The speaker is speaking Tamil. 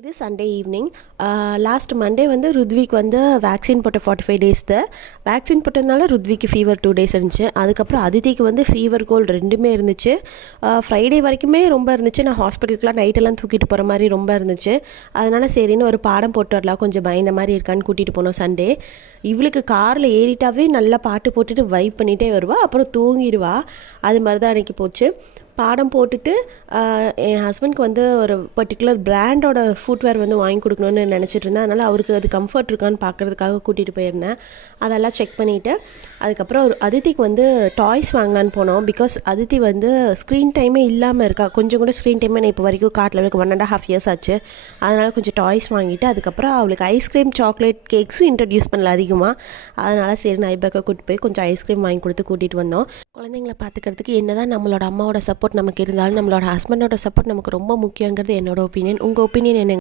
இது சண்டே ஈவினிங். லாஸ்ட் மண்டே வந்து ருத்விக் வந்து வேக்சின் போட்ட 45 days வேக்சின் போட்டதுனால ருத்விக்கு ஃபீவர் 2 days இருந்துச்சு. அதுக்கப்புறம் அதித்திக்கு வந்து ஃபீவர் கோல்டு ரெண்டுமே இருந்துச்சு. ஃப்ரைடே வரைக்குமே ரொம்ப இருந்துச்சு. நான் ஹாஸ்பிட்டலுக்குலாம் நைட்டெல்லாம் தூக்கிட்டு போகிற மாதிரி ரொம்ப இருந்துச்சு. அதனால் சரின்னு ஒரு பாடம் போட்டு வரலாம், கொஞ்சம் பயந்த மாதிரி இருக்கான்னு கூட்டிகிட்டு போனோம் சண்டே. இவளுக்கு காரில் ஏறிட்டாவே நல்லா பாட்டு போட்டுட்டு வைப் பண்ணிகிட்டே வருவா, அப்புறம் தூங்கிடுவா. அது மாதிரி தான் அன்றைக்கி போச்சு. பாடம் போட்டுட்டு என் ஹஸ்பண்ட்க்கு வந்து ஒரு பர்டிகுலர் பிராண்டோட ஃபுட்வேர் வந்து வாங்கி கொடுக்கணுன்னு நினச்சிட்டு இருந்தேன். அதனால் அவருக்கு அது கம்ஃபர்ட் இருக்கான்னு பார்க்குறதுக்காக கூட்டிகிட்டு போயிருந்தேன். அதெல்லாம் செக் பண்ணிவிட்டு அதுக்கப்புறம் அதித்திக்கு வந்து டாய்ஸ் வாங்கலான்னு போனோம். பிகாஸ் அதித்தி வந்து ஸ்க்ரீன் டைமே இல்லாமல் இருக்கா. கொஞ்சம் கூட ஸ்க்ரீன் டைமே நான் இப்போ வரைக்கும் காட்டில் அவளுக்கு 1.5 years ஆச்சு. அதனால் கொஞ்சம் டாய்ஸ் வாங்கிட்டு அதுக்கப்புறம் அவளுக்கு ஐஸ்கிரீம் சாக்லேட் கேக்ஸும் இன்ட்ரடியூஸ் பண்ணல அதிகமாக. அதனால் சரி நைபேக்கை கூட்டிட்டு போய் கொஞ்சம் ஐஸ்கிரீம் வாங்கி கொடுத்து கூட்டிகிட்டு வந்தோம். குழந்தைங்களை பார்த்துக்கிறதுக்கு என்ன தான் நம்மளோட அம்மாவோட சப்போர்ட் நமக்கு இருந்தாலும் நம்மளோட ஹஸ்பண்டோட சப்போர்ட் நமக்கு ரொம்ப முக்கியங்கிறது என்னோட ஒப்பீனியன். உங்கள் ஒப்பீனியன் என்ன?